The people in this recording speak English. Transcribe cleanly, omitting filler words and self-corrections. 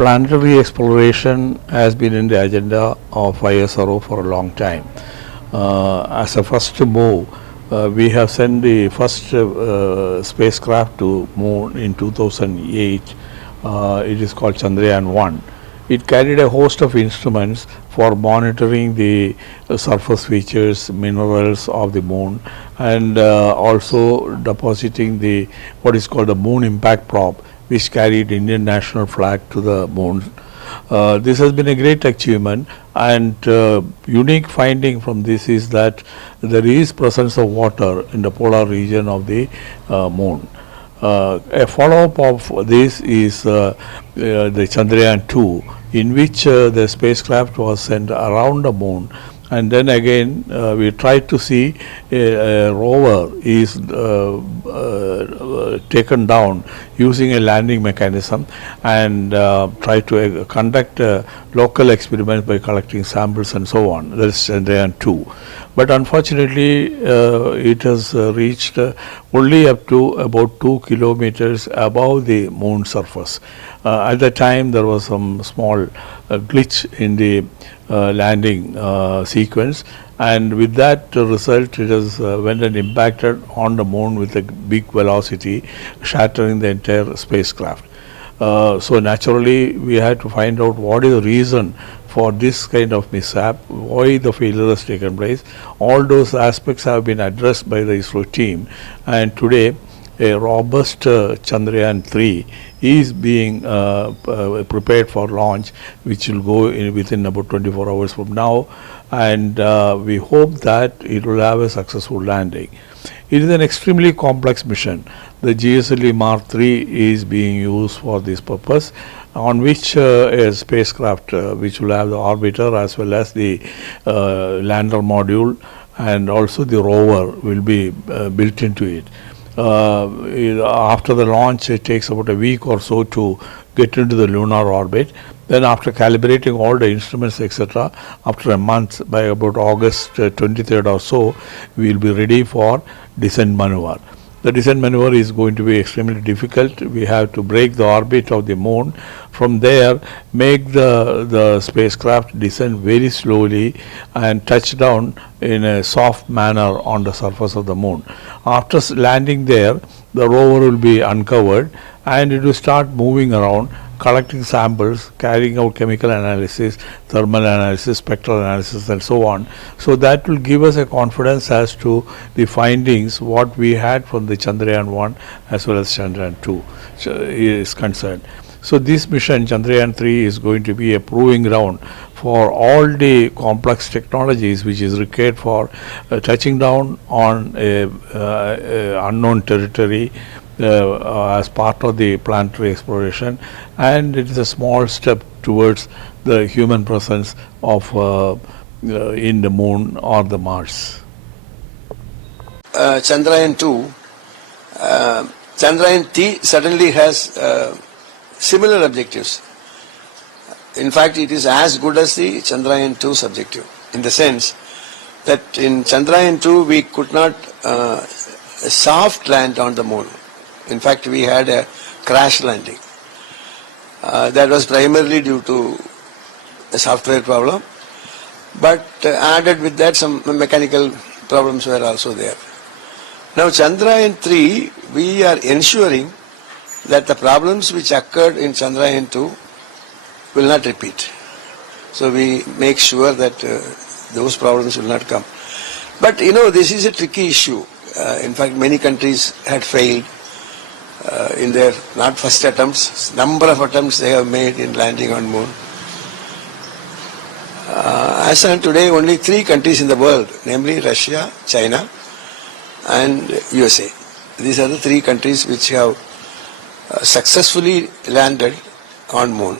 planetary exploration has been in the agenda of ISRO for a long time. As a first move, we have sent the first spacecraft to Moon in 2008. It is called Chandrayan-3. It carried a host of instruments for monitoring the surface features, minerals of the Moon, and also depositing the what is called the Moon Impact Probe, which carried Indian national flag to the Moon. This has been a great achievement, and unique finding from this is that there is presence of water in the polar region of the Moon. A follow-up of this is the Chandrayan-2, in which the spacecraft was sent around the Moon, and then again we tried to see a rover is taken down using a landing mechanism, and try to conduct local experiments by collecting samples and so on. That is Chandrayan-2. But unfortunately, it has reached only up to about 2 kilometers above the Moon surface. At the time, there was some small glitch in the landing sequence, and with that result, it has went and impacted on the Moon with a big velocity, shattering the entire spacecraft. So naturally, we had to find out what is the reason for this kind of mishap, why the failure has taken place. All those aspects have been addressed by the ISRO team, and today a robust Chandrayan-3 is being prepared for launch, which will go within about 24 hours from now, and we hope that it will have a successful landing. It is an extremely complex mission. The GSLV Mark III is being used for this purpose, on which a spacecraft which will have the orbiter as well as the lander module and also the rover will be built into it. After the launch, it takes about a week or so to get into the lunar orbit. Then after calibrating all the instruments, etc., after a month, by about August 23rd or so, we will be ready for descent maneuver. The descent maneuver is going to be extremely difficult. We have to break the orbit of the Moon. From there, make the spacecraft descend very slowly and touch down in a soft manner on the surface of the Moon. After landing there, the rover will be uncovered and it will start moving around, collecting samples, carrying out chemical analysis, thermal analysis, spectral analysis, and so on. So that will give us a confidence as to the findings what we had from the Chandrayan-1 as well as Chandrayan-2 is concerned. So this mission Chandrayan-3 is going to be a proving ground for all the complex technologies which is required for touching down on a unknown territory as part of the planetary exploration, and it is a small step towards the human presence of in the Moon or the Mars. Chandrayan-2, Chandrayan-3 certainly has similar objectives. In fact, it is as good as the Chandrayan-2 objective, in the sense that in Chandrayan-2 we could not soft land on the Moon. In fact, we had a crash landing. That was primarily due to a software problem, but added with that some mechanical problems were also there. Now Chandrayan-3, we are ensuring that the problems which occurred in Chandrayan-2 will not repeat. So we make sure that those problems will not come. But you know, this is a tricky issue. In fact, many countries had failed in their not first attempts, number of attempts they have made in landing on Moon. As on today, only 3 countries in the world, namely Russia, China and USA. These are the 3 countries which have successfully landed on Moon.